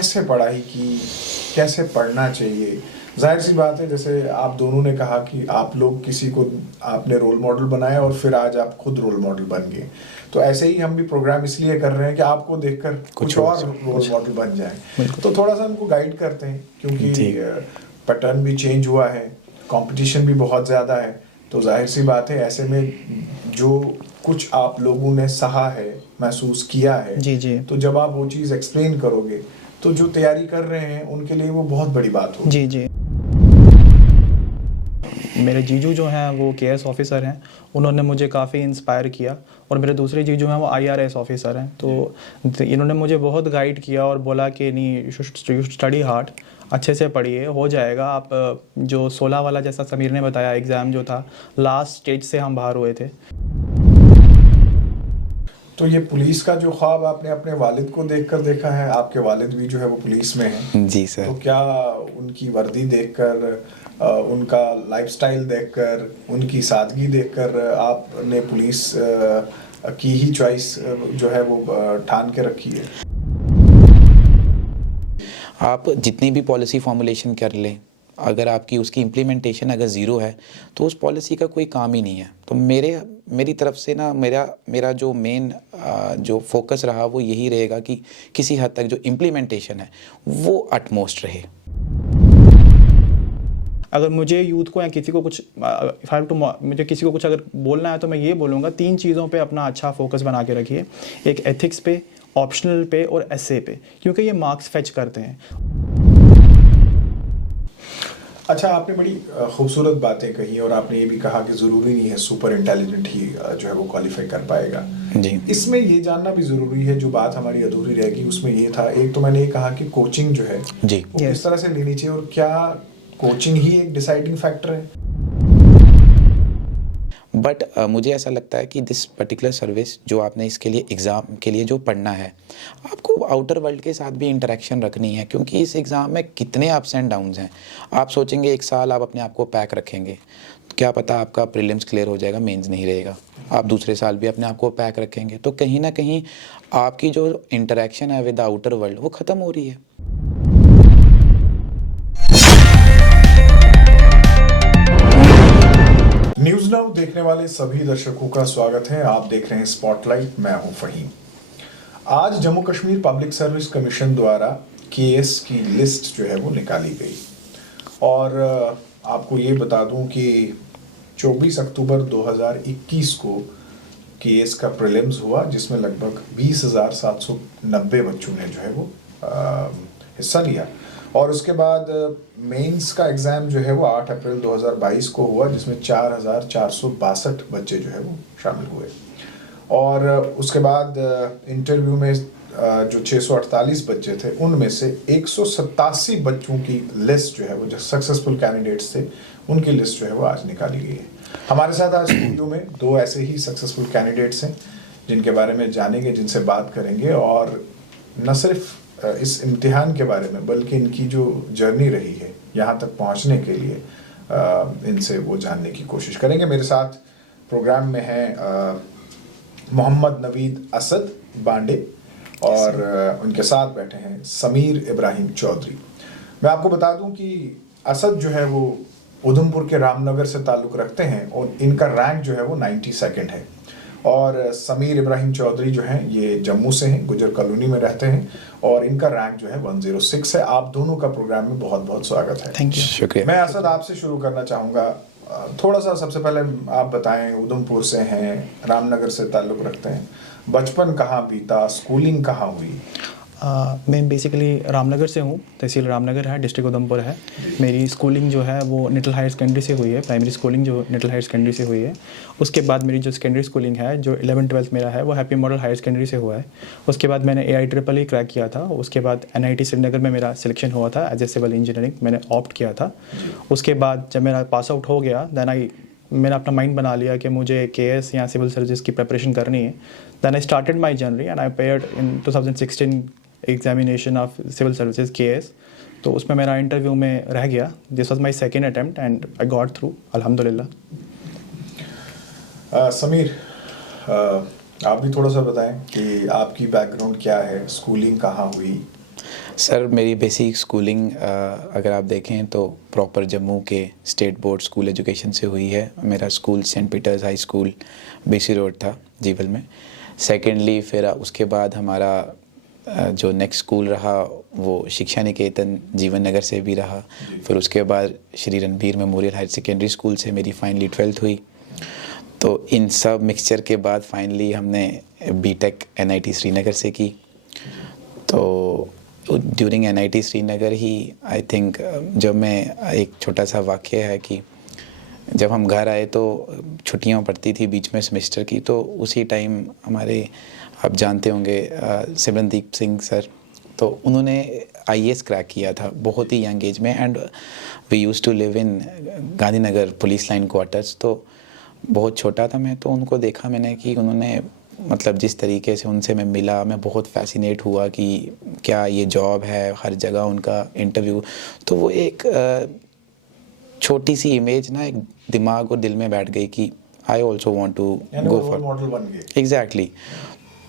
कैसे पढ़ाई की, कैसे पढ़ना चाहिए? जाहिर सी बात है, जैसे आप दोनों ने कहा कि आप लोग किसी को आपने रोल मॉडल बनाया और फिर आज आप खुद रोल मॉडल बन गए, तो ऐसे ही हम भी प्रोग्राम इसलिए कर रहे हैं कि आपको देखकर कुछ और रोल मॉडल बन जाए। तो थोड़ा सा हमको गाइड करते हैं, क्योंकि पैटर्न भी चेंज हुआ है, कंपटीशन भी बहुत ज़्यादा है, तो जाहिर सी बात है ऐसे में जो कुछ आप लोगों ने सहा है, महसूस किया है, जी, तो जब आप वो चीज़ एक्सप्लेन करोगे तो जो तैयारी कर रहे हैं उनके लिए वो बहुत बड़ी बात होगी। जी। मेरे जीजू जो हैं वो केएस ऑफिसर हैं, उन्होंने मुझे काफ़ी इंस्पायर किया, और मेरे दूसरे जीजू हैं वो आईआरएस ऑफिसर हैं। तो इन्होंने मुझे बहुत गाइड किया और बोला कि नहीं, यू शुड स्टडी हार्ड, अच्छे से पढ़िए, हो जाएगा। आप जो 16 वाला जैसा समीर ने बताया एग्ज़ाम जो था, लास्ट स्टेज से हम बाहर हुए थे। तो ये पुलिस का जो ख्वाब आपने अपने वालिद को देखकर देखा है, आपके वालिद भी जो है वो पुलिस में हैं। जी सर। तो क्या उनकी वर्दी देखकर, उनका लाइफस्टाइल देखकर, उनकी सादगी देखकर आपने पुलिस की ही चॉइस जो है वो ठान के रखी है? आप जितनी भी पॉलिसी फॉर्मुलेशन कर लें, अगर आपकी उसकी इम्प्लीमेंटेशन अगर ज़ीरो है तो उस पॉलिसी का कोई काम ही नहीं है। तो मेरी तरफ से ना मेरा जो मेन जो फोकस रहा वो यही रहेगा कि किसी हद तक जो इम्प्लीमेंटेशन है वो अटमोस्ट रहे। अगर मुझे यूथ को या किसी को कुछ मुझे किसी को कुछ अगर बोलना है तो मैं ये बोलूँगा, 3 चीज़ों पे अपना अच्छा फोकस बना के रखिए। एक एथिक्स पे, ऑप्शनल पे और एसे पे, क्योंकि ये मार्क्स फेच करते हैं। अच्छा, आपने बड़ी खूबसूरत बातें कही, और आपने ये भी कहा कि ज़रूरी नहीं है सुपर इंटेलिजेंट ही जो है वो क्वालिफाई कर पाएगा। जी। इसमें ये जानना भी ज़रूरी है, जो बात हमारी अधूरी रहेगी उसमें ये था, एक तो मैंने ये कहा कि कोचिंग जो है जी वो किस तरह से लेनी चाहिए, और क्या कोचिंग ही एक डिसाइडिंग फैक्टर है? बट मुझे ऐसा लगता है कि दिस पर्टिकुलर सर्विस जो आपने इसके लिए एग्ज़ाम के लिए जो पढ़ना है, आपको आउटर वर्ल्ड के साथ भी इंटरेक्शन रखनी है, क्योंकि इस एग्ज़ाम में कितने अप्स एंड डाउन्स हैं। आप सोचेंगे 1 साल आप अपने आप को पैक रखेंगे, क्या पता आपका प्रीलिम्स क्लियर हो जाएगा, मेंस नहीं रहेगा। आप दूसरे साल भी अपने आप को पैक रखेंगे, तो कहीं ना कहीं आपकी जो इंटरेक्शन है विद आउटर वर्ल्ड वो ख़त्म हो रही है। न्यूज़ नाउ देखने वाले सभी दर्शकों का स्वागत है। आप देख रहे हैं स्पॉटलाइट, मैं हूं फ़हीम। आज Jammu Kashmir public service commission द्वारा केएस की लिस्ट जो है वो निकाली गई, और आपको ये बता दूं कि 24 अक्टूबर 2021 को केएस का प्रीलिम्स हुआ, जिसमें लगभग 20,790 बच्चों ने जो है वो हिस्सा लिया, और उसके बाद मेंस का एग्ज़ाम जो है वो 8 अप्रैल 2022 को हुआ, जिसमें 4,462 बच्चे जो है वो शामिल हुए, और उसके बाद इंटरव्यू में जो 648 बच्चे थे उनमें से 187 बच्चों की लिस्ट जो है वो, जो सक्सेसफुल कैंडिडेट्स थे उनकी लिस्ट जो है वो आज निकाली गई है। हमारे साथ आज स्टूडियो में 2 ऐसे ही सक्सेसफुल कैंडिडेट्स हैं जिनके बारे में जानेंगे, जिनसे बात करेंगे, और न सिर्फ इस इम्तिहान के बारे में बल्कि इनकी जो जर्नी रही है यहाँ तक पहुँचने के लिए, इनसे वो जानने की कोशिश करेंगे। मेरे साथ प्रोग्राम में हैं मोहम्मद नवीद असद बांडे, और उनके साथ बैठे हैं समीर इब्राहिम चौधरी। मैं आपको बता दूं कि असद जो है वो उधमपुर के रामनगर से ताल्लुक़ रखते हैं, और इनका रैंक जो है वो 92nd है, और समीर इब्राहिम चौधरी जो हैं ये जम्मू से हैं, गुजर कॉलोनी में रहते हैं, और इनका रैंक जो है 106 है। आप दोनों का प्रोग्राम में बहुत बहुत स्वागत है। Thank you. शुक्रिया। मैं असद आपसे शुरू करना चाहूँगा, थोड़ा सा सबसे पहले आप बताएं, उधमपुर से हैं, रामनगर से ताल्लुक़ रखते हैं, बचपन कहाँ बीता, स्कूलिंग कहाँ हुई? मैं बेसिकली रामनगर से हूँ, तहसील रामनगर है, डिस्ट्रिक्ट उधमपुर है। मेरी स्कूलिंग जो है वो निटल हायर सेकेंडरी से हुई है, प्राइमरी स्कूलिंग जो निटल हायर सेकेंडरी से हुई है। उसके बाद मेरी जो सेकेंडरी स्कूलिंग है, जो 11th-12th मेरा है, वो हैप्पी मॉडल हायर सेकेंडरी से हुआ है। उसके बाद मैंने AIEEE क्रैक किया था। उसके बाद NIT श्रीनगर में मेरा सिलेक्शन हुआ था एज ए सिविल इंजीनियरिंग, मैंने ऑप्ट किया था। उसके बाद जब मेरा पास आउट हो गया, मैंने अपना माइंड बना लिया कि मुझे केएस या सिविल सर्विस की प्रिपरेशन करनी है। Then I started my journey and I appeared in 2016 examination of civil services KS. तो उसमें मेरा इंटरव्यू में रह गया। This was my second attempt and I got through, अल्हम्दुलिल्लाह। समीर, आप भी थोड़ा सा बताएं कि आपकी बैकग्राउंड क्या है, स्कूलिंग कहाँ हुई? सर मेरी बेसिक स्कूलिंग अगर आप देखें तो प्रॉपर जम्मू के स्टेट बोर्ड स्कूल एजुकेशन से हुई है। मेरा school saint Peters high school BC road था जीवल में। सेकेंडली फिर उसके बाद हमारा जो नेक्स्ट स्कूल रहा वो शिक्षा निकेतन जीवन नगर से भी रहा। फिर उसके बाद Shri Ranbir memorial higher secondary school से मेरी फाइनली 12th हुई। तो इन सब मिक्सचर के बाद फाइनली हमने बीटेक एनआईटी श्रीनगर से की। तो during NIT Srinagar he I think जब मैं एक छोटा सा वाक़या है कि जब हम घर आए तो छुट्टियां पड़ती थी बीच में सेमेस्टर की, तो उसी टाइम हमारे आप जानते होंगे सिमरनदीप सिंह सर, तो उन्होंने आईएएस क्रैक किया था बहुत ही यंग एज में। And we use to live in Gandhinagar police line quarters. तो बहुत छोटा था मैं, तो उनको देखा मैंने कि उन्होंने मतलब जिस तरीके से उनसे मैं मिला, मैं बहुत फैसिनेट हुआ कि क्या ये जॉब है, हर जगह उनका इंटरव्यू। तो वो एक छोटी सी इमेज ना एक दिमाग और दिल में बैठ गई कि I also want to go for model बन गए। एग्जैक्टली।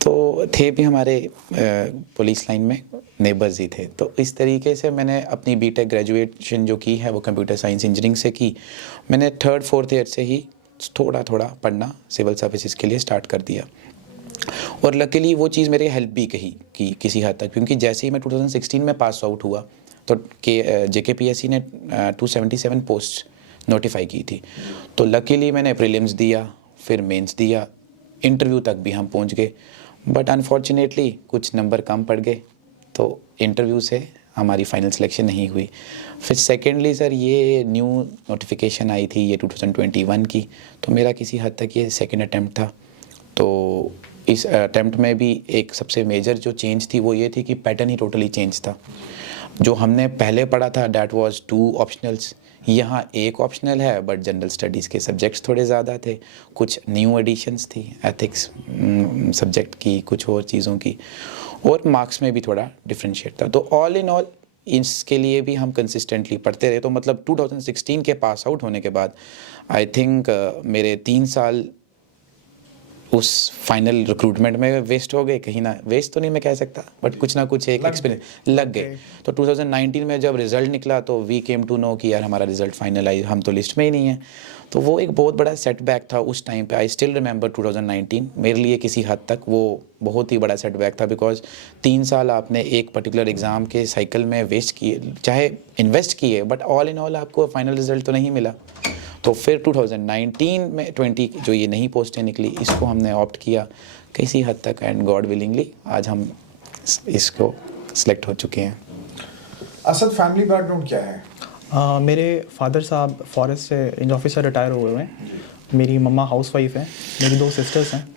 तो थे भी हमारे पुलिस लाइन में नेबर्स ही थे। तो इस तरीके से मैंने अपनी बीटेक ग्रेजुएशन जो की है वो कंप्यूटर साइंस इंजीनियरिंग से की। मैंने 3rd 4th ईयर से ही थोड़ा थोड़ा पढ़ना सिविल सर्विसेज के लिए स्टार्ट कर दिया। और लकीली वो चीज़ मेरे हेल्प भी कही कि किसी हद तक, क्योंकि जैसे ही मैं 2016 में पास आउट हुआ तो JKPSC ने 277 पोस्ट नोटिफाई की थी। तो लकीली मैंने प्रीलिम्स दिया, फिर मेंस दिया, इंटरव्यू तक भी हम पहुंच गए। बट अनफॉर्चुनेटली कुछ नंबर कम पड़ गए, तो इंटरव्यू से हमारी फाइनल सिलेक्शन नहीं हुई। फिर सेकेंडली सर ये न्यू नोटिफिकेशन आई थी ये 2021 की, तो मेरा किसी हद तक ये सेकेंड अटैम्प्ट था। तो इस अटैम्प्ट में भी एक सबसे मेजर जो चेंज थी वो ये थी कि पैटर्न ही टोटली चेंज था। जो हमने पहले पढ़ा था डैट वाज 2 ऑप्शनल्स, यहाँ 1 ऑप्शनल है, बट जनरल स्टडीज़ के सब्जेक्ट्स थोड़े ज़्यादा थे, कुछ न्यू एडिशंस थी एथिक्स सब्जेक्ट की, कुछ और चीज़ों की, और मार्क्स में भी थोड़ा डिफ्रेंशिएट था। तो ऑल इन ऑल इसके लिए भी हम कंसिस्टेंटली पढ़ते रहे। तो मतलब 2016 के पास आउट होने के बाद आई थिंक मेरे 3 साल उस फाइनल रिक्रूटमेंट में वेस्ट हो गए। कहीं ना वेस्ट तो नहीं मैं कह सकता, बट कुछ ना कुछ एक एक्सपीरियंस लग गए। तो 2019 में जब रिज़ल्ट निकला तो वी केम टू नो कि यार हमारा रिज़ल्ट फाइनलाइज, हम तो लिस्ट में ही नहीं है। तो वो एक बहुत बड़ा सेटबैक था उस टाइम पे। आई स्टिल रिमेंबर 2019 मेरे लिए किसी हद तक वो बहुत ही बड़ा सेटबैक था, बिकॉज 3 साल आपने एक पर्टिकुलर एग्ज़ाम के साइकिल में वेस्ट किए, चाहे इन्वेस्ट किए, बट ऑल इन ऑल आपको फाइनल रिज़ल्ट तो नहीं मिला। तो फिर 2019 में 20 जो ये नई पोस्टें निकली, इसको हमने ऑप्ट किया किसी हद तक, एंड गॉड विलिंगली आज हम इसको सिलेक्ट हो चुके हैं। असद, फैमिली बैकग्राउंड क्या है? मेरे फादर साहब फॉरेस्ट से रेंज ऑफिसर रिटायर हुए हुए हैं। मेरी मम्मा हाउसवाइफ है। मेरी 2 सिस्टर्स हैं,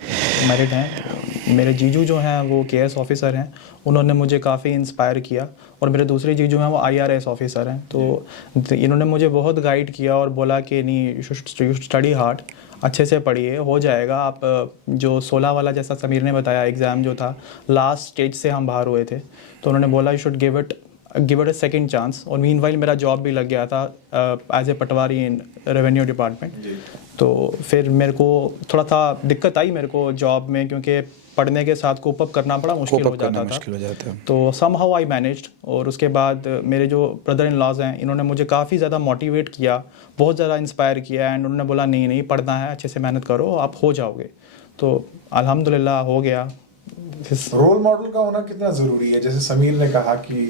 मैरिड हैं। मेरे जीजू जो हैं वो केएस ऑफिसर हैं, उन्होंने मुझे काफ़ी इंस्पायर किया। और मेरे दूसरे जीजू हैं वो आईआरएस ऑफिसर हैं। तो इन्होंने मुझे बहुत गाइड किया और बोला कि नहीं, यू शुड स्टडी हार्ड, अच्छे से पढ़िए, हो जाएगा। आप जो 16 वाला जैसा समीर ने बताया एग्ज़ाम जो था, लास्ट स्टेज से हम बाहर हुए थे, तो उन्होंने बोला you should give it a second chance. और मीनवाइल मेरा जॉब भी लग गया था as a patwari in revenue department. तो फिर मेरे को थोड़ा सा दिक्कत आई मेरे को जॉब में, क्योंकि पढ़ने के साथ कोप अप करना बड़ा मुश्किल हो जाता था। तो सम हाउ आई मैनेज्ड। और उसके बाद मेरे जो ब्रदर इन लॉज हैं, इन्होंने मुझे काफ़ी ज़्यादा मोटिवेट किया, बहुत ज़्यादा इंस्पायर किया। एंड उन्होंने बोला नहीं नहीं, पढ़ना है, अच्छे से मेहनत करो, आप हो जाओगे। तो अल्हम्दुलिल्लाह हो गया। रोल मॉडल का होना कितना ज़रूरी है? जैसे समीर ने कहा कि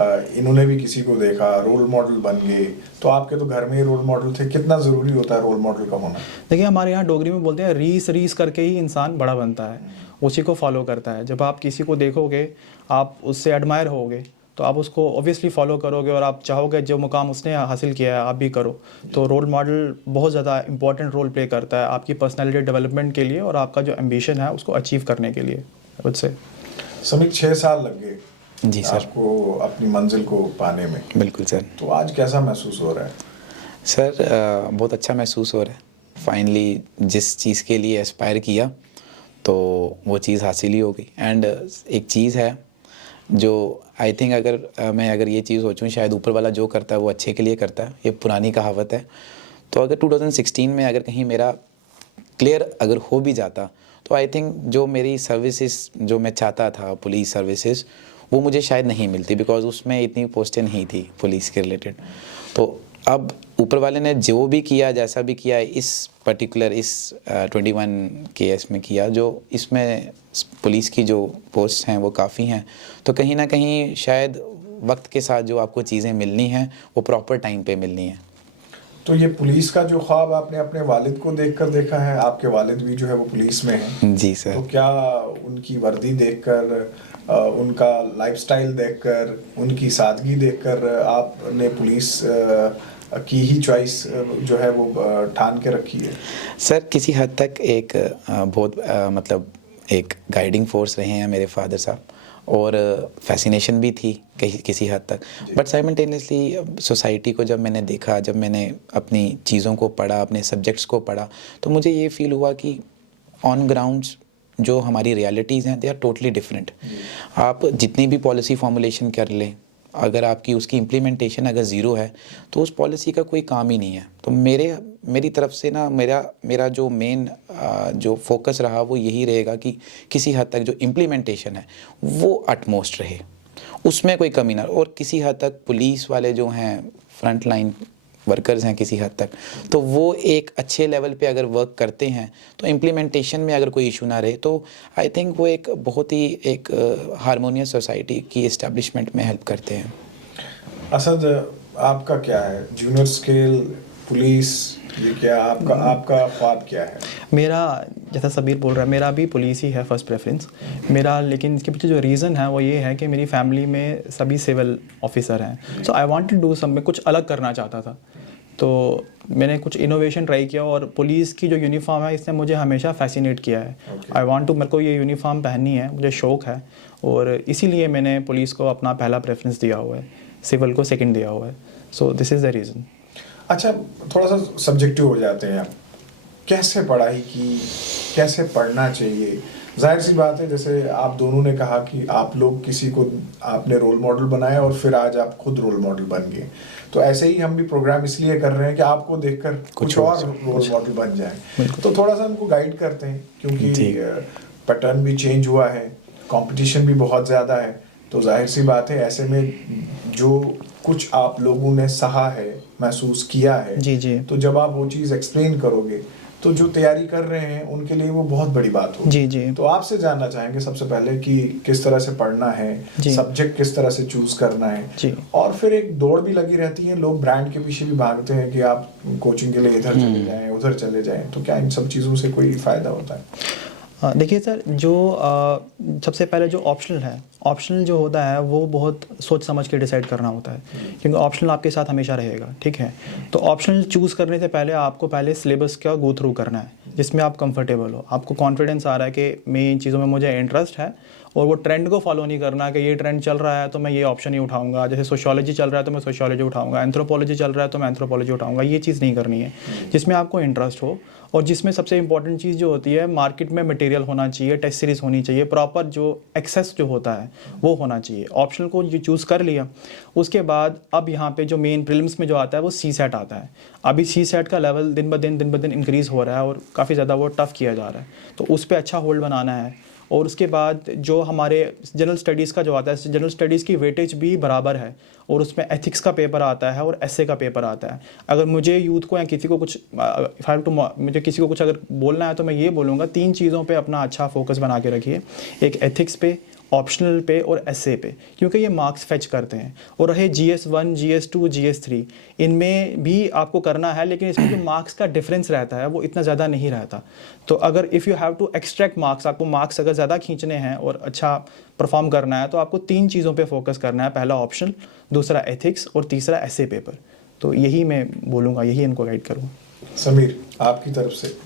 इन्होंने भी किसी को देखा, रोल मॉडल बन गए, तो आपके तो घर में ही रोल मॉडल थे। कितना ज़रूरी होता है रोल मॉडल का होना? देखिए, हमारे यहाँ डोगरी में बोलते हैं रीस रीस करके ही इंसान बड़ा बनता है, उसी को फॉलो करता है। जब आप किसी को देखोगे, आप उससे एडमायर होगे, तो आप उसको ऑब्वियसली फॉलो करोगे और आप चाहोगे जो मुकाम उसने हासिल किया है आप भी करो। तो रोल मॉडल बहुत ज़्यादा इंपॉर्टेंट रोल प्ले करता है आपकी पर्सनैलिटी डेवलपमेंट के लिए और आपका जो एम्बिशन है उसको अचीव करने के लिए। उससे समीर 6 साल लग गए जी सर आपको अपनी मंजिल को पाने में। बिल्कुल सर। तो आज कैसा महसूस हो रहा है? सर बहुत अच्छा महसूस हो रहा है। फाइनली जिस चीज़ के लिए एस्पायर किया तो वो चीज़ हासिल ही हो गई। एंड एक चीज़ है जो आई थिंक अगर ये चीज़ सोचूं, शायद ऊपर वाला जो करता है वो अच्छे के लिए करता है, ये पुरानी कहावत है। तो अगर 2016 में अगर कहीं मेरा क्लियर अगर हो भी जाता, तो आई थिंक जो मेरी सर्विसेज जो मैं चाहता था, पुलिस सर्विसेज, वो मुझे शायद नहीं मिलती, बिकॉज उसमें इतनी पोस्टें नहीं थी पुलिस के रिलेटेड। तो अब ऊपर वाले ने जो भी किया, जैसा भी किया, इस पर्टिकुलर इस 21 केस में किया, जो इसमें पुलिस की जो पोस्ट हैं वो काफ़ी हैं। तो कहीं ना कहीं शायद वक्त के साथ जो आपको चीज़ें मिलनी हैं वो प्रॉपर टाइम पे मिलनी है। तो ये पुलिस का जो ख्वाब आपने अपने वालिद को देखकर देखा है, आपके वालिद भी जो है वो पुलिस में है। जी सर। तो क्या उनकी वर्दी देखकर, उनका लाइफस्टाइल देखकर, उनकी सादगी देखकर आपने पुलिस की ही चॉइस जो है वो ठान के रखी है? सर किसी हद तक एक बहुत मतलब एक गाइडिंग फोर्स रहे हैं मेरे फादर साहब, और फैसिनेशन भी थी किसी हद तक। बट साइमल्टेनियसली सोसाइटी को जब मैंने देखा, जब मैंने अपनी चीज़ों को पढ़ा, अपने सब्जेक्ट्स को पढ़ा, तो मुझे ये फील हुआ कि ऑन ग्राउंड्स जो हमारी रियलिटीज़ हैं दे आर टोटली डिफरेंट। आप जितनी भी पॉलिसी फॉर्मुलेशन कर लें, अगर आपकी उसकी इम्प्लीमेंटेशन अगर ज़ीरो है तो उस पॉलिसी का कोई काम ही नहीं है। तो मेरी तरफ से ना मेरा जो मेन जो फोकस रहा वो यही रहेगा कि किसी हद तक जो इम्प्लीमेंटेशन है वो अटमोस्ट रहे, उसमें कोई कमी ना। और किसी हद तक पुलिस वाले जो हैं फ्रंट लाइन वर्कर्स हैं किसी हद तक, तो वो एक अच्छे लेवल पे अगर वर्क करते हैं तो इम्प्लीमेंटेशन में अगर कोई इशू ना रहे तो आई थिंक वो एक बहुत ही एक हारमोनियस सोसाइटी की इस्टेब्लिशमेंट में हेल्प करते हैं। असद, आपका क्या है? जूनियर स्केल पुलिस, ये क्या आपका ख्वाब क्या है? मेरा, जैसा सबीर बोल रहा है, मेरा भी पुलिस ही है फर्स्ट प्रेफरेंस मेरा। लेकिन इसके पीछे जो रीज़न है वो ये है कि मेरी फैमिली में सभी सिविल ऑफिसर हैं। So I want to do some, मैं कुछ अलग करना चाहता था, तो मैंने कुछ इनोवेशन ट्राई किया। और पुलिस की जो यूनिफॉर्म है इसने मुझे हमेशा फैसिनेट किया है। आई वांट टू, मेरे को ये यूनिफॉर्म पहननी है, मुझे शौक़ है, और इसीलिए मैंने पुलिस को अपना पहला प्रेफरेंस दिया हुआ है, सिविल को सेकंड दिया हुआ है। So this is the reason. अच्छा, थोड़ा सा सब्जेक्टिव हो जाते हैं आप। कैसे पढ़ाई की, कैसे पढ़ना चाहिए? जाहिर सी बात है, जैसे आप दोनों ने कहा कि आप लोग किसी को आपने रोल मॉडल बनाया और फिर आज आप खुद रोल मॉडल बन गए। तो ऐसे ही हम भी प्रोग्राम इसलिए कर रहे हैं कि आपको देखकर कुछ और रोल मॉडल बन जाए। तो थोड़ा सा हमको गाइड करते हैं, क्योंकि पैटर्न भी चेंज हुआ है, कंपटीशन भी बहुत ज़्यादा है। तो जाहिर सी बात है, ऐसे में जो कुछ आप लोगों ने सहा है, महसूस किया है, जी, तो जब आप वो चीज़ एक्सप्लेन करोगे तो जो तैयारी कर रहे हैं उनके लिए वो बहुत बड़ी बात होगी। जी। तो आपसे जानना चाहेंगे सबसे पहले कि किस तरह से पढ़ना है, सब्जेक्ट किस तरह से चूज करना है जी। और फिर एक दौड़ भी लगी रहती है, लोग ब्रांड के पीछे भी भागते हैं कि आप कोचिंग के लिए इधर चले जाएं, उधर चले जाएं। तो क्या इन सब चीज़ों से कोई फ़ायदा होता है? देखिए सर, जो सबसे पहले जो ऑप्शनल है, ऑप्शनल जो होता है वो बहुत सोच समझ के डिसाइड करना होता है, क्योंकि ऑप्शनल आपके साथ हमेशा रहेगा, ठीक है। तो ऑप्शनल चूज़ करने से पहले आपको पहले सिलेबस का गो थ्रू करना है, जिसमें आप कंफर्टेबल हो, आपको कॉन्फिडेंस आ रहा है कि मैं इन चीज़ों में मुझे इंटरेस्ट है, और वो ट्रेंड को फॉलो नहीं करना कि ये ट्रेंड चल रहा है तो मैं ये ऑप्शन ही उठाऊंगा। जैसे सोशियोलॉजी चल रहा है तो मैं सोशियोलॉजी उठाऊंगा, एंथ्रोपोलॉजी चल रहा है तो मैं एंथ्रोपोलॉजी उठाऊंगा। ये चीज़ नहीं करनी है, जिसमें आपको इंटरेस्ट हो, और जिसमें सबसे इंपॉर्टेंट चीज़ जो होती है, मार्केट में मटेरियल होना चाहिए, टेस्ट सीरीज होनी चाहिए, प्रॉपर जो एक्सेस जो होता है वो होना चाहिए। ऑप्शनल को ये चूज़ कर लिया, उसके बाद अब यहाँ पे जो मेन प्रीलिम्स में जो आता है वो सी सेट आता है। अभी सी सेट का लेवल दिन ब दिन इंक्रीज़ हो रहा है और काफ़ी ज़्यादा वो टफ़ किया जा रहा है, तो उस पर अच्छा होल्ड बनाना है। और उसके बाद जो हमारे जनरल स्टडीज़ का जो आता है, जनरल स्टडीज़ की वेटेज भी बराबर है, और उसमें एथिक्स का पेपर आता है और एसे का पेपर आता है। अगर मुझे यूथ को या किसी को कुछ मुझे किसी को कुछ अगर बोलना है तो मैं ये बोलूँगा, 3 चीज़ों पे अपना अच्छा फोकस बना के रखिए, एक एथिक्स पे, ऑप्शनल पे और एसे पे, क्योंकि ये मार्क्स फेच करते हैं। और रहे GS1, GS2, GS3, इनमें भी आपको करना है, लेकिन इसमें जो मार्क्स का डिफरेंस रहता है वो इतना ज़्यादा नहीं रहता। तो अगर if you have to extract marks, आपको मार्क्स अगर ज़्यादा खींचने हैं और अच्छा परफॉर्म करना है, तो आपको 3 चीज़ों पे फोकस करना है, पहला ऑप्शनल, दूसरा एथिक्स और तीसरा एसे पेपर। तो यही मैं बोलूँगा, यही इनको गाइड करूँगा। समीर, आपकी तरफ से?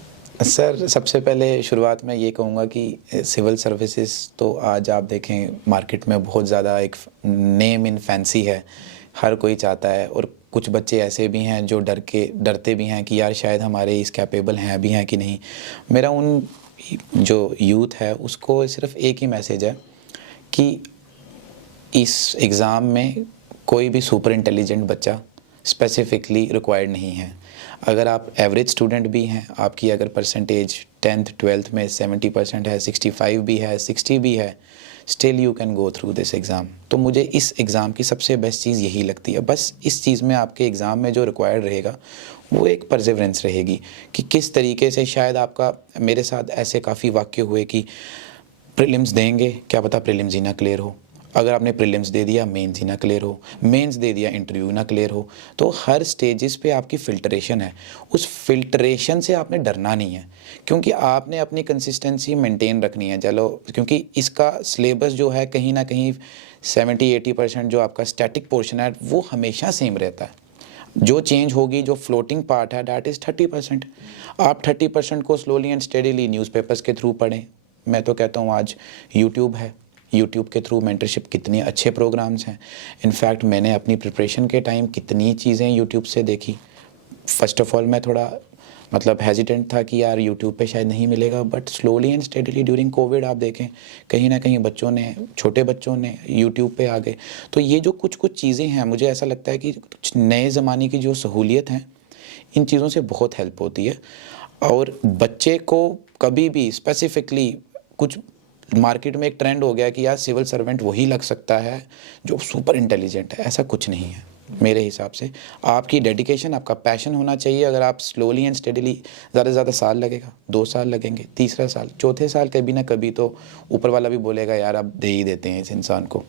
सर सबसे पहले शुरुआत में ये कहूँगा कि सिविल सर्विसेज तो आज आप देखें मार्केट में बहुत ज़्यादा एक नेम इन फैंसी है, हर कोई चाहता है। और कुछ बच्चे ऐसे भी हैं जो डरते भी हैं कि यार शायद हमारे इस कैपेबल हैं भी हैं कि नहीं। मेरा उन जो यूथ है उसको सिर्फ एक ही मैसेज है कि इस एग्ज़ाम में कोई भी सुपर इंटेलिजेंट बच्चा स्पेसिफिकली रिक्वायर्ड नहीं है। अगर आप एवरेज स्टूडेंट भी हैं, आपकी अगर परसेंटेज 10th 12th में 70% है, 65 भी है, 60 भी है, still you can go through this exam. तो मुझे इस एग्ज़ाम की सबसे बेस्ट चीज़ यही लगती है। बस इस चीज़ में आपके एग्ज़ाम में जो रिक्वायर्ड रहेगा वो एक परसिवरेंस रहेगी कि किस तरीके से, शायद आपका, मेरे साथ ऐसे काफ़ी वाक़ये हुए कि प्रीलिम्स देंगे, क्या पता प्रीलिम्स ही ना क्लियर हो, अगर आपने प्रीलिम्स दे दिया मेंस ही ना क्लियर हो, मेंस दे दिया इंटरव्यू ना क्लियर हो। तो हर स्टेजेस पे आपकी फ़िल्ट्रेशन है, उस फिल्ट्रेशन से आपने डरना नहीं है, क्योंकि आपने अपनी कंसिस्टेंसी मेंटेन रखनी है। चलो, क्योंकि इसका सिलेबस जो है कहीं ना कहीं 70-80% जो आपका स्टैटिक पोर्शन है वो हमेशा सेम रहता है। जो चेंज होगी, जो फ्लोटिंग पार्ट है, दैट इज़ 30%। आप 30% को स्लोली एंड स्टेडीली न्यूज़पेपर्स के थ्रू पढ़ें। मैं तो कहता हूँ आज यूट्यूब है, यूट्यूब के थ्रू मेंटरशिप कितने अच्छे प्रोग्राम्स हैं। इनफैक्ट मैंने अपनी प्रिपरेशन के टाइम कितनी चीज़ें यूट्यूब से देखी। फ़र्स्ट ऑफ़ ऑल मैं थोड़ा हेजिटेंट था कि यार यूट्यूब पे शायद नहीं मिलेगा, but slowly and steadily during Covid आप देखें कहीं ना कहीं बच्चों ने, छोटे बच्चों ने यूट्यूब पे आ गए। तो ये जो कुछ कुछ चीज़ें हैं, मुझे ऐसा लगता है कि कुछ नए ज़माने की जो सहूलियत हैं, इन चीज़ों से बहुत हेल्प होती है। और बच्चे को कभी भी स्पेसिफिकली, कुछ मार्केट में एक ट्रेंड हो गया कि यार सिविल सर्वेंट वही लग सकता है जो सुपर इंटेलिजेंट है, ऐसा कुछ नहीं है मेरे हिसाब से। आपकी डेडिकेशन, आपका पैशन होना चाहिए। अगर आप स्लोली एंड स्टेडीली, ज़्यादा से ज़्यादा साल लगेगा, 2 साल लगेंगे, तीसरा साल, चौथे साल कभी ना कभी तो ऊपर वाला भी बोलेगा यार अब दे ही देते हैं इस इंसान को।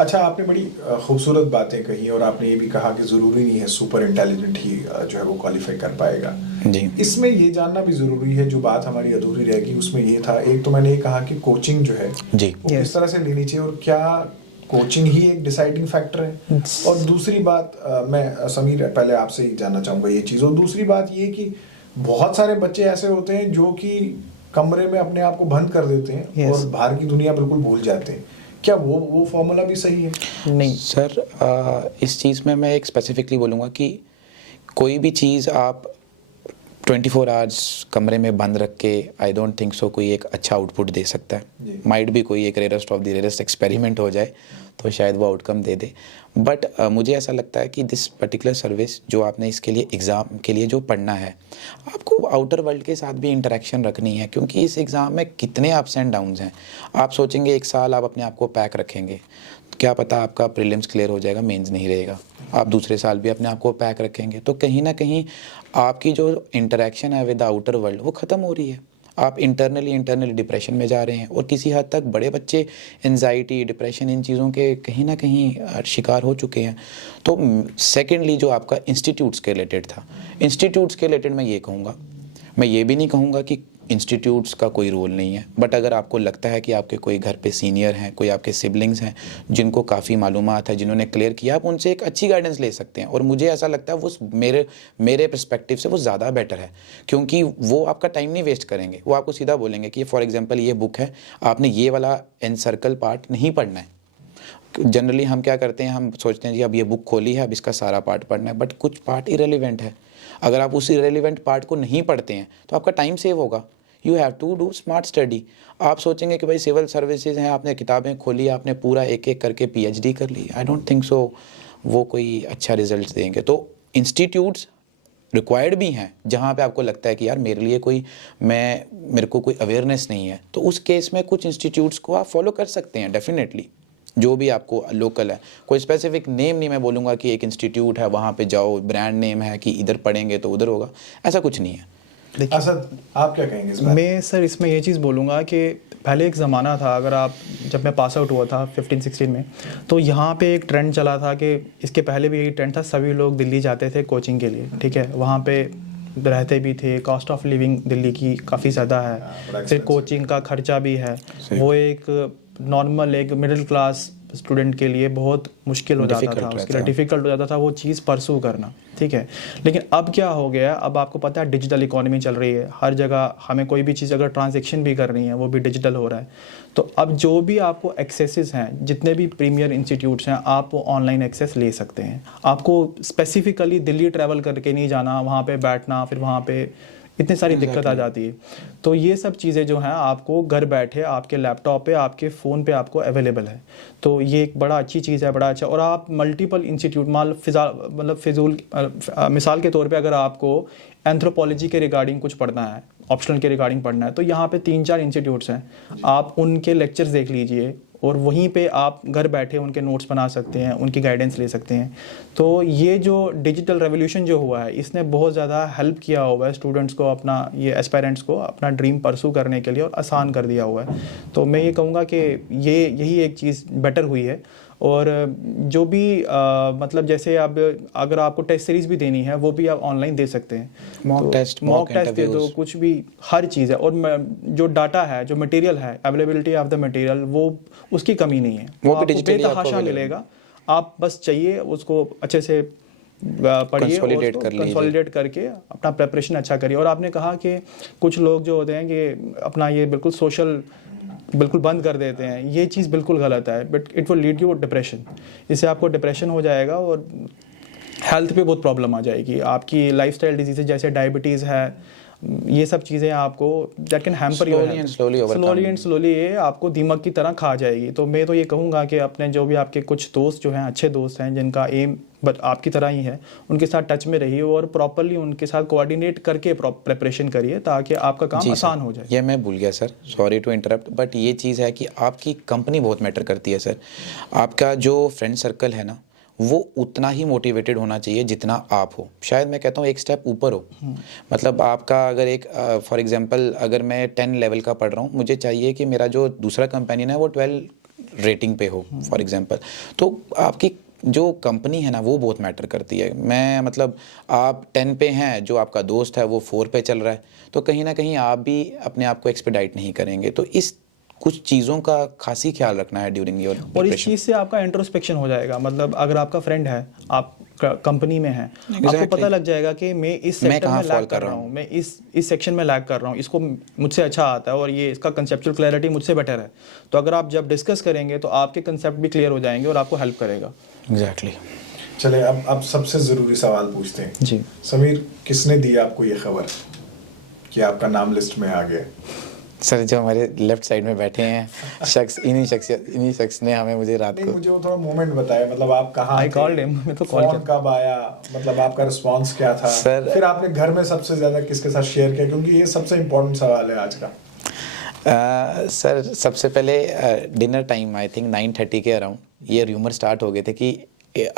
अच्छा, आपने बड़ी खूबसूरत बातें कही और आपने ये भी कहा कि ज़रूरी नहीं है सुपर इंटेलिजेंट ही जो है वो क्वालिफाई कर पाएगा। जी, इसमें ये जानना भी ज़रूरी है, जो बात हमारी अधूरी रह गई उसमें ये था, एक तो मैंने ये कहा कि कोचिंग जो है जी, वो किस तरह से लेनी चाहिए और क्या कोचिंग ही एक डिसाइडिंग फैक्टर है। और दूसरी बात, मैं समीर पहले आपसे ही जानना चाहूँगा ये चीज़। और दूसरी बात ये कि बहुत सारे बच्चे ऐसे होते हैं जो कि कमरे में अपने आप को बंद कर देते हैं और बाहर की दुनिया बिल्कुल भूल जाते हैं। क्या वो फॉर्मूला भी सही है? नहीं सर, इस चीज़ में मैं एक स्पेसिफिकली बोलूँगा कि कोई भी चीज़ आप 24 आवर्स कमरे में बंद रख के, आई डोंट थिंक सो कोई एक अच्छा आउटपुट दे सकता है। माइट भी कोई एक rarest of the rarest experiment हो जाए तो शायद वो आउटकम दे दे। बट मुझे ऐसा लगता है कि दिस पर्टिकुलर सर्विस जो आपने इसके लिए एग्ज़ाम के लिए जो पढ़ना है, आपको आउटर वर्ल्ड के साथ भी इंटरेक्शन रखनी है, क्योंकि इस एग्ज़ाम में कितने अप्स एंड डाउन्स हैं। आप सोचेंगे 1 साल आप अपने आप को पैक रखेंगे, क्या पता आपका प्रीलिम्स क्लियर हो जाएगा, मेंस नहीं रहेगा। आप दूसरे साल भी अपने आप को पैक रखेंगे, तो कहीं ना कहीं आपकी जो इंटरेक्शन है विद आउटर वर्ल्ड वो ख़त्म हो रही है। आप इंटरनली डिप्रेशन में जा रहे हैं। और किसी हद तक बड़े बच्चे एंजाइटी, डिप्रेशन, इन चीज़ों के कहीं ना कहीं शिकार हो चुके हैं। तो सेकेंडली जो आपका इंस्टीट्यूट्स के रिलेटेड था, इंस्टीट्यूट्स के रिलेटेड मैं ये कहूँगा, मैं ये भी नहीं कहूँगा कि इंस्टीट्यूट्स का कोई रोल नहीं है, बट अगर आपको लगता है कि आपके कोई घर पे सीनियर हैं, कोई आपके सिबलिंग्स हैं जिनको काफ़ी मालूमात है, जिन्होंने क्लियर किया, आप उनसे एक अच्छी गाइडेंस ले सकते हैं। और मुझे ऐसा लगता है वो मेरे पर्सपेक्टिव से वो ज़्यादा बेटर है, क्योंकि वो आपका टाइम नहीं वेस्ट करेंगे। वो आपको सीधा बोलेंगे कि फॉर एग्जांपल ये बुक है, आपने ये वाला एनसर्कल पार्ट नहीं पढ़ना है। जनरली हम क्या करते हैं, हम सोचते हैं जी अब ये बुक खोली है, अब इसका सारा पार्ट पढ़ना है, बट कुछ पार्ट इरेलीवेंट है। अगर आप उस इरेलीवेंट पार्ट को नहीं पढ़ते हैं तो आपका टाइम सेव होगा। You have to do smart study. आप सोचेंगे कि भाई सिविल सर्विसेज हैं, आपने किताबें खोली, आपने पूरा एक एक करके PhD कर ली, आई डोंट थिंक सो वो कोई अच्छा रिजल्ट देंगे। तो इंस्टीट्यूट्स रिक्वायर्ड भी हैं जहाँ पे आपको लगता है कि यार मेरे लिए मेरे को कोई अवेयरनेस नहीं है, तो उस केस में कुछ इंस्टीट्यूट्स को आप फॉलो कर सकते हैं डेफिनेटली, जो भी आपको लोकल है। कोई स्पेसिफिक नेम नहीं मैं बोलूँगा कि एक इंस्टीट्यूट है वहाँ पे जाओ, ब्रांड नेम है कि इधर पढ़ेंगे तो उधर होगा, ऐसा कुछ नहीं है। असद, आप क्या कहेंगे इस बारे में? मैं सर इसमें ये चीज़ बोलूँगा कि पहले एक ज़माना था, अगर आप, जब मैं पास आउट हुआ था 15-16 में, तो यहाँ पे एक ट्रेंड चला था कि इसके पहले भी यही ट्रेंड था, सभी लोग दिल्ली जाते थे कोचिंग के लिए, ठीक है, वहाँ पे रहते भी थे, कॉस्ट ऑफ लिविंग दिल्ली की काफ़ी ज़्यादा है, फिर कोचिंग का खर्चा भी है, वो एक नॉर्मल एक मिडिल क्लास स्टूडेंट के लिए बहुत मुश्किल हो जाता था, उसके लिए डिफ़िकल्ट हो जाता था वो चीज़ परसू करना, ठीक है। लेकिन अब क्या हो गया, अब आपको पता है डिजिटल इकोनॉमी चल रही है, हर जगह हमें कोई भी चीज़ अगर ट्रांजैक्शन भी करनी है वो भी डिजिटल हो रहा है। तो अब जो भी आपको एक्सेसेस हैं, जितने भी प्रीमियर इंस्टीट्यूट्स हैं, आप वो ऑनलाइन एक्सेस ले सकते हैं। आपको स्पेसिफिकली दिल्ली ट्रैवल करके नहीं जाना, वहाँ पे बैठना, फिर वहाँ पे इतनी सारी दिक्कत आ जाती है। तो ये सब चीज़ें जो हैं आपको घर बैठे आपके लैपटॉप पे, आपके फ़ोन पे आपको अवेलेबल है। तो ये एक बड़ा अच्छी चीज़ है, बड़ा अच्छा। और आप मल्टीपल इंस्टीट्यूट फिजूल मिसाल के तौर पे अगर आपको एंथ्रोपोलॉजी के रिगार्डिंग कुछ पढ़ना है, ऑप्शनल के रिगार्डिंग पढ़ना है, तो यहाँ पे 3-4 इंस्टीट्यूट्स हैं, आप उनके लेक्चर्स देख लीजिए और वहीं पे आप घर बैठे उनके नोट्स बना सकते हैं, उनकी गाइडेंस ले सकते हैं। तो ये जो डिजिटल रेवोल्यूशन जो हुआ है, इसने बहुत ज़्यादा हेल्प किया हुआ है स्टूडेंट्स को, अपना ये एस्पायरेंट्स को अपना ड्रीम परसू करने के लिए, और आसान कर दिया हुआ है। तो मैं ये कहूँगा कि यही एक चीज़ बेटर हुई है। और जो भी मतलब जैसे अब अगर आपको टेस्ट सीरीज़ भी देनी है वो भी आप ऑनलाइन दे सकते हैं, मॉक टेस्ट दे दो, कुछ भी, हर चीज़ है। और जो डाटा है, जो मटेरियल है, अवेलेबिलिटी ऑफ द मटेरियल, वो उसकी कमी नहीं है, वो आपको बेतहाशा मिलेगा। आप बस चाहिए उसको अच्छे से पढ़िए और कंसोलिडेट करके अपना प्रेपरेशन अच्छा करिए। और आपने कहा कि कुछ लोग जो होते हैं कि अपना ये बिल्कुल सोशल बिल्कुल बंद कर देते हैं, ये चीज़ बिल्कुल गलत है। But it will lead you depression, इससे आपको डिप्रेशन हो जाएगा और हेल्थ पे बहुत प्रॉब्लम आ जाएगी। आपकी लाइफस्टाइल डिजीज़ेज जैसे डायबिटीज़ है, ये सब चीज़ें आपको that can hamper your health slowly and slowly, ये आपको दीमक की तरह खा जाएगी। तो मैं तो ये कहूँगा कि अपने जो भी आपके कुछ दोस्त जो हैं, अच्छे दोस्त हैं जिनका एम बट आपकी तरह ही है, उनके साथ टच में रहिए और प्रॉपरली उनके साथ कोऑर्डिनेट करके प्रिपरेशन करिए ताकि आपका काम आसान हो जाए। ये मैं भूल गया sir, sorry to interrupt, but ये चीज़ है कि आपकी कंपनी बहुत मैटर करती है सर। आपका जो फ्रेंड सर्कल है ना, वो उतना ही मोटिवेटेड होना चाहिए जितना आप हो। शायद मैं कहता हूँ एक स्टेप ऊपर हो। मतलब आपका अगर एक फॉर एग्जांपल अगर मैं 10 लेवल का पढ़ रहा हूँ, मुझे चाहिए कि मेरा जो दूसरा कंपेनियन है वो 12 रेटिंग पे हो फॉर एग्जांपल। तो आपकी जो कंपनी है ना वो बहुत मैटर करती है। मैं मतलब आप 10 पे हैं, जो आपका दोस्त है वो 4 पे चल रहा है, तो कहीं ना कहीं आप भी अपने आप को एक्सपेडाइट नहीं करेंगे। तो इस कुछ चीज़ों का खासी ख्याल रखना है ड्यूरिंग योर प्रिपरेशन। और इस चीज़ से आपका इंट्रोस्पेक्शन हो जाएगा। मतलब अगर आपका फ्रेंड है, आप कंपनी में हैं, आपको पता लग जाएगा कि मैं इस सेक्टर में लैग कर रहा हूँ, मैं इस सेक्शन में लैग कर रहा हूँ, इसको मुझसे अच्छा आता है और ये इसका कंसेप्चुअल क्लैरिटी मुझसे बेटर है। तो अगर आप जब डिस्कस करेंगे तो आपके कंसेप्ट भी क्लियर हो जाएंगे और आपको हेल्प करेगा। एग्जैक्टली। चले अब सबसे ज़रूरी सवाल पूछते हैं जी समीर, किसने दी आपको ये खबर कि आपका नाम लिस्ट में आ गया? सर जो हमारे लेफ्ट साइड में बैठे हैं शख्स, इन्हीं शख्स ने हमें मुझे रात को। मुझे वो थोड़ा मोमेंट बताया, मतलब आप कहाँ आई कॉल्ड हिम, मैं तो कॉल फोन कब आया, मतलब आपका रिस्पांस क्या था सर? फिर आपने घर में सबसे ज़्यादा किसके साथ शेयर किया, क्योंकि ये सबसे इम्पोर्टेंट सवाल है आज का। सर सबसे पहले डिनर टाइम आई थिंक 9:30 के अराउंड ये र्यूमर स्टार्ट हो गए थे कि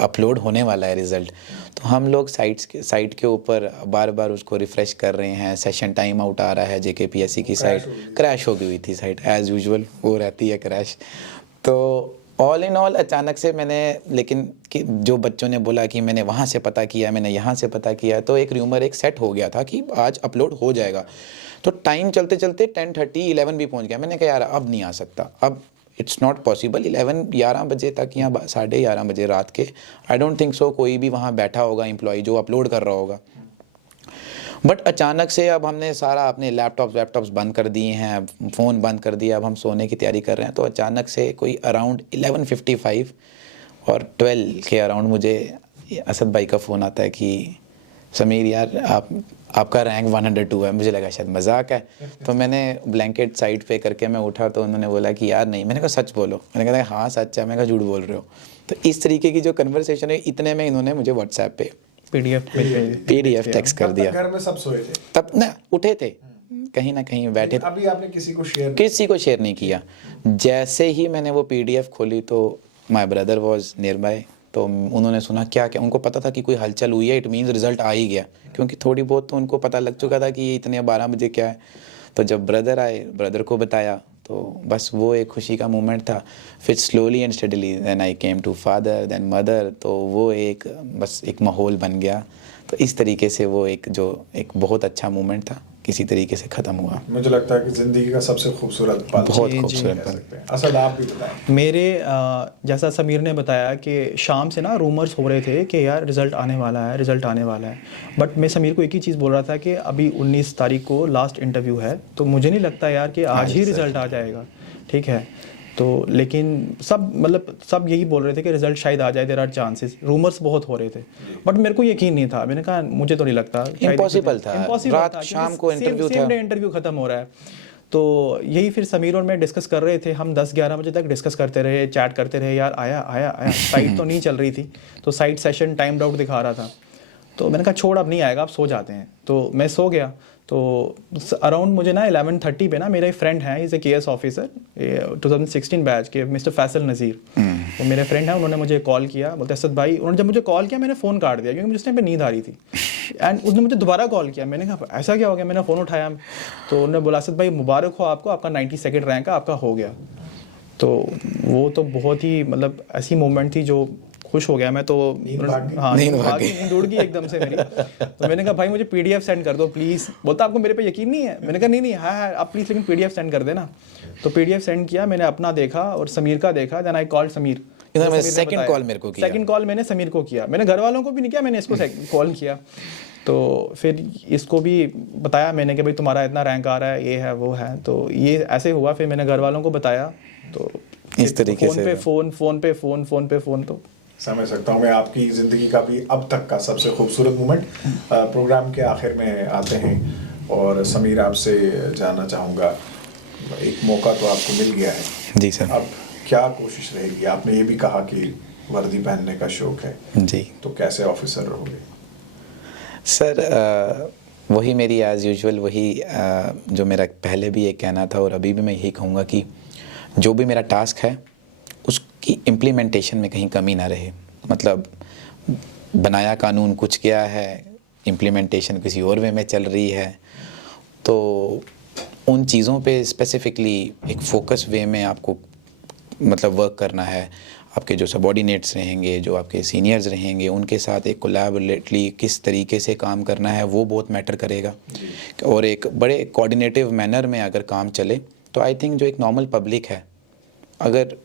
अपलोड होने वाला है रिज़ल्ट। तो हम लोग साइट के ऊपर बार बार उसको रिफ़्रेश कर रहे हैं। सेशन टाइम आउट आ रहा है, JKPSC की साइट क्रैश हो गई हुई थी, साइट एज़ यूजुअल वो रहती है क्रैश। तो ऑल इन ऑल अचानक से मैंने, लेकिन कि जो बच्चों ने बोला कि मैंने वहाँ से पता किया, मैंने यहाँ से पता किया, तो एक र्यूमर एक सेट हो गया था कि आज अपलोड हो जाएगा। तो टाइम चलते चलते 10:30 11 भी पहुँच गया। मैंने कहा यार अब नहीं आ सकता, अब इट्स नॉट पॉसिबल। 11 बजे तक या 11:30 बजे रात के, आई डोंट थिंक सो कोई भी वहाँ बैठा होगा एम्प्लॉय जो अपलोड कर रहा होगा। बट अचानक से अब हमने सारा अपने लैपटॉप्स बंद कर दिए हैं, फ़ोन बंद कर दिया, अब हम सोने की तैयारी कर रहे हैं। तो अचानक से कोई अराउंड 11:55 और 12 के अराउंड मुझे असद भाई का फ़ोन आता है कि समीर यार आपका रैंक 102 है। मुझे लगा शायद मजाक है, तो मैंने ब्लैंकेट साइड पे करके मैं उठा, तो उन्होंने बोला कि यार नहीं। मैंने कहा सच बोलो। मैंने कहा हाँ सच है। मैंने कहा झूठ बोल रहे हो। तो इस तरीके की जो कन्वर्सेशन है, इतने में इन्होंने मुझे व्हाट्सएप पे PDF टेक्स्ट कर दिया। घर में सब सोए थे तब ना, उठे थे कहीं ना कहीं बैठे थे। अभी आपने किसी को शेयर नहीं किया। जैसे ही मैंने वो PDF खोली तो my brother was near by, तो उन्होंने सुना क्या उनको पता था कि कोई हलचल हुई है, इट मीन्स रिजल्ट आ ही गया, क्योंकि थोड़ी बहुत तो उनको पता लग चुका था कि ये इतने 12 बजे क्या है। तो जब ब्रदर आए, ब्रदर को बताया, तो बस वो एक खुशी का मोमेंट था। फिर slowly and steadily then I came to father then mother, तो वो एक बस एक माहौल बन गया। तो इस तरीके से वो एक बहुत अच्छा मोमेंट था, किसी तरीके से ख़त्म हुआ। मुझे लगता है कि ज़िंदगी का सबसे खूबसूरत पल, बहुत खूबसूरत पल। असद आप भी बताएं। मेरे जैसा समीर ने बताया कि शाम से ना रूमर्स हो रहे थे कि यार रिज़ल्ट आने वाला है। बट मैं समीर को एक ही चीज़ बोल रहा था कि अभी 19 तारीख को लास्ट इंटरव्यू है, तो मुझे नहीं लगता यार कि आज ही रिज़ल्ट आ जाएगा। ठीक है, तो लेकिन सब मतलब सब यही बोल रहे थे कि रिजल्ट शायद आ जाए, देयर आर चांसेस, रूमर्स बहुत हो रहे थे, बट मेरे को यकीन नहीं था। मैंने कहा मुझे तो नहीं लगता, Impossible था। रात शाम को इंटरव्यू था, सेम डे इंटरव्यू खत्म हो रहा है। तो यही फिर समीर और मैं डिस्कस कर रहे थे, हम 10-11 बजे तक डिस्कस करते रहे, चैट करते रहे, यार आया आया आया। साइट तो नहीं चल रही थी, तो साइट सेशन टाइम्ड आउट दिखा रहा था, तो मैंने कहा छोड़ अब नहीं आएगा, अब सो जाते हैं। तो मैं सो गया। तो अराउंड मुझे ना 11:30 पे ना मेरा एक फ्रेंड है, is a KS officer, 2016 batch के, मिस्टर फैसल नज़ीर, तो मेरे फ्रेंड हैं, उन्होंने मुझे कॉल किया, बोलते असद भाई। उन्होंने जब मुझे कॉल किया मैंने फ़ोन काट दिया क्योंकि मुझे उस टाइम पे नींद आ रही थी, एंड उसने मुझे दोबारा कॉल किया। मैंने कहा ऐसा क्या हो गया, मैंने फ़ोन उठाया, तो उन्होंने बोला असद भाई मुबारक हो आपको, आपका 92nd रैंक है, आपका हो गया। तो वो तो बहुत ही मतलब ऐसी मोमेंट थी जो खुश हो गया मैं। तो हाँ नींद उड़ गई एकदम से मेरी। तो मैंने कहा भाई मुझे PDF सेंड कर दो प्लीज़। बोलता आपको मेरे पे यकीन नहीं है? मैंने कहा नहीं हाँ आप प्लीज़ लेकिन PDF सेंड कर देना। तो PDF सेंड किया, मैंने अपना देखा और समीर का देखा, then I called Sameer. Second call मेरे को किया, सेकंड कॉल मैंने समीर को किया, मैंने घर वालों को भी नहीं किया, मैंने इसको कॉल किया। तो फिर इसको भी बताया मैंने कि भाई तुम्हारा इतना रैंक आ रहा है, ये है वो है, तो ये ऐसे हुआ। फिर मैंने घर वालों को बताया, तो इस तरीके से फोन पे फोन। तो समझ सकता हूँ मैं आपकी ज़िंदगी का भी अब तक का सबसे खूबसूरत मोमेंट। प्रोग्राम के आखिर में आते हैं और समीर आपसे जानना चाहूँगा, एक मौका तो आपको मिल गया है जी सर, अब क्या कोशिश रहेगी? आपने ये भी कहा कि वर्दी पहनने का शौक है जी, तो कैसे ऑफिसर रहोगे? सर वही मेरी एज़ यूजुअल वही जो मेरा पहले भी एक कहना था और अभी भी मैं यही कहूँगा कि जो भी मेरा टास्क है उसकी इम्प्लीमेंटेशन में कहीं कमी ना रहे। मतलब बनाया कानून कुछ क्या है, इम्प्लीमेंटेशन किसी और वे में चल रही है, तो उन चीज़ों पे स्पेसिफिकली एक फोकस वे में आपको मतलब वर्क करना है। आपके जो सबॉर्डिनेट्स रहेंगे, जो आपके सीनियर्स रहेंगे, उनके साथ एक कोलैबोरेटली किस तरीके से काम करना है वो बहुत मैटर करेगा। और एक बड़े कोऑर्डिनेटिव मैनर में अगर काम चले तो आई थिंक जो एक नॉर्मल पब्लिक है, अगर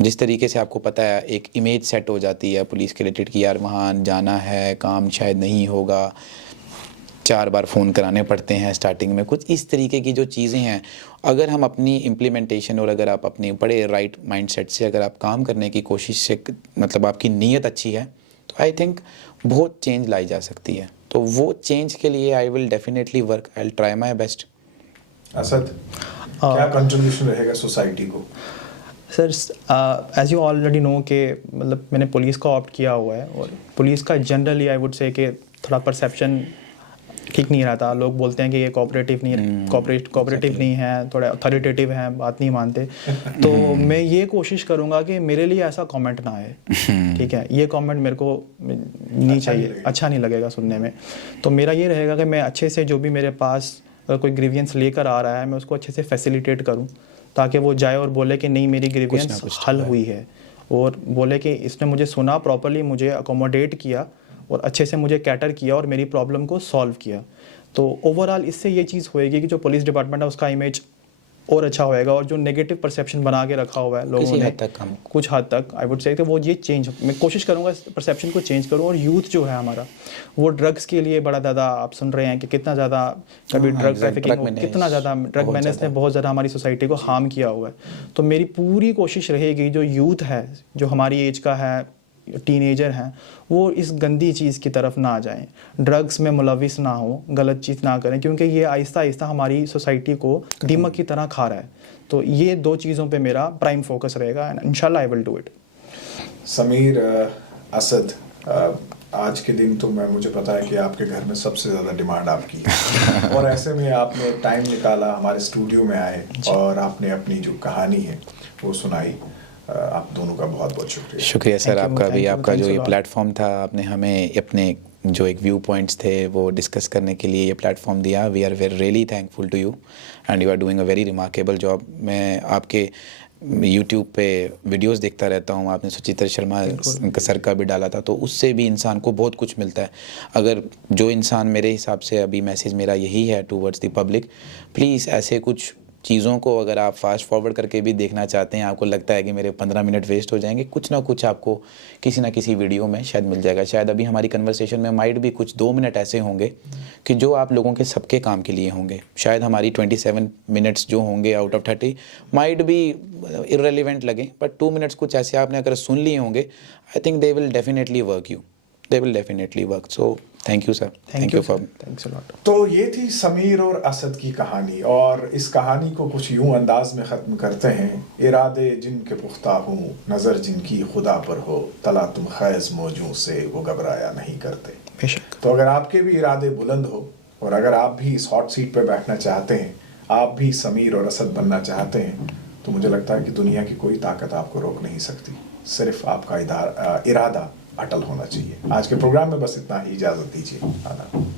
जिस तरीके से आपको पता है एक इमेज सेट हो जाती है पुलिस के रिलेटेड कि यार वहाँ जाना है, काम शायद नहीं होगा, 4 बार फ़ोन कराने पड़ते हैं स्टार्टिंग में, कुछ इस तरीके की जो चीज़ें हैं, अगर हम अपनी इम्प्लीमेंटेशन और अगर आप अपने बड़े राइट माइंडसेट से अगर आप काम करने की कोशिश से मतलब आपकी नीयत अच्छी है तो आई थिंक बहुत चेंज लाई जा सकती है। तो वो चेंज के लिए I will definitely work, I will try my best. Asad, क्या कंट्रीब्यूशन रहेगा सोसाइटी को? Sir as you already know कि मतलब मैंने पुलिस का ऑप्ट किया हुआ है, और पुलिस का जनरली आई वुड से कि थोड़ा परसेप्शन ठीक नहीं रहता। लोग बोलते हैं कि ये कोऑपरेटिव नहीं कोऑपरेटिव नहीं है, थोड़ा अथॉरिटेटिव है, बात नहीं मानते। तो मैं ये कोशिश करूँगा कि मेरे लिए ऐसा कमेंट ना आए, ठीक है? ये कमेंट मेरे को नहीं चाहिए, अच्छा नहीं लगेगा सुनने में। तो मेरा ये रहेगा कि मैं अच्छे से जो भी मेरे पास अगर कोई ग्रीवियंस लेकर आ रहा है मैं उसको अच्छे से फैसिलिटेट करूँ, ताकि वो जाए और बोले कि नहीं मेरी ग्रीवियंस हल हुई है, और बोले कि इसने मुझे सुना प्रॉपर्ली, मुझे अकोमोडेट किया और अच्छे से मुझे कैटर किया और मेरी प्रॉब्लम को सॉल्व किया। तो ओवरऑल इससे ये चीज़ होएगी कि जो पुलिस डिपार्टमेंट है उसका इमेज और अच्छा होएगा, और जो नेगेटिव परसेप्शन बना के रखा हुआ है लोगों ने कुछ हद तक आई वुड से कि वो ये चेंज, मैं कोशिश करूँगा इस परसेप्शन को चेंज करूँ। और यूथ जो है हमारा वो ड्रग्स के लिए बड़ा ज़्यादा, आप सुन रहे हैं कि कितना ज़्यादा कभी ड्रग ट्रैफिकिंग, कितना ज़्यादा ड्रग मैनेज ने बहुत ज़्यादा हमारी सोसाइटी को हार्म किया हुआ है। तो मेरी पूरी कोशिश रहेगी जो यूथ है, जो हमारी एज का है, टीनेजर हैं, वो इस गंदी चीज़ की तरफ ना जाएं, ड्रग्स में मुलविस ना हो, गलत चीज़ ना करें, क्योंकि ये आहिस्ता आहिस्ता हमारी सोसाइटी को दीमक की तरह खा रहा है। तो ये 2 चीज़ों पे मेरा प्राइम फोकस रहेगा, एंड इंशाल्लाह I will do it. Sameer, Asad, आज के दिन तो मुझे पता है कि आपके घर में सबसे ज़्यादा डिमांड आपकी है और ऐसे में आपने टाइम निकाला, हमारे स्टूडियो में आए और आपने अपनी जो कहानी है वो सुनाई। आप दोनों का बहुत बहुत शुक्रिया। शुक्रिया सर आपका भी, आपका जो ये प्लेटफॉर्म था, आपने हमें अपने जो एक व्यू पॉइंट्स थे वो डिस्कस करने के लिए ये प्लेटफॉर्म दिया। We are really thankful to you and you are doing a very remarkable job. मैं आपके यूट्यूब पे वीडियोस देखता रहता हूँ, आपने सुचित्रा शर्मा सर का भी डाला था, तो उससे भी इंसान को बहुत कुछ मिलता है। अगर जो इंसान, मेरे हिसाब से अभी मैसेज मेरा यही है टूवर्ड्स द पब्लिक, प्लीज़ ऐसे कुछ चीज़ों को अगर आप फास्ट फॉरवर्ड करके भी देखना चाहते हैं, आपको लगता है कि मेरे 15 मिनट वेस्ट हो जाएंगे, कुछ ना कुछ आपको किसी ना किसी वीडियो में शायद मिल जाएगा। शायद अभी हमारी कन्वर्सेशन में माइट भी कुछ 2 मिनट ऐसे होंगे कि जो आप लोगों के सबके काम के लिए होंगे। शायद हमारी 27 मिनट्स जो होंगे आउट ऑफ 30 माइट भी इररेलेवेंट लगे, बट 2 मिनट्स कुछ ऐसे आपने अगर सुन लिए होंगे, I think they will definitely work you, they will definitely work. So thank you sir, thank you for. Thanks a lot. तो ये थी समीर और असद की कहानी, और इस कहानी को कुछ यूं अंदाज में ख़त्म करते हैं। इरादे जिनके पुख्ता हों, नज़र जिनकी खुदा पर हो, तला तुम खैज़ मौजों से वो घबराया नहीं करते। बेशक। तो अगर आपके भी इरादे बुलंद हो और अगर आप भी इस हॉट सीट पर बैठना चाहते हैं, आप भी समीर और असद बनना चाहते हैं, तो मुझे लगता है कि दुनिया की कोई ताकत आपको रोक नहीं सकती। सिर्फ आपका इरादा अटल होना चाहिए। आज के प्रोग्राम में बस इतना ही, इजाज़त दीजिए। आदाब।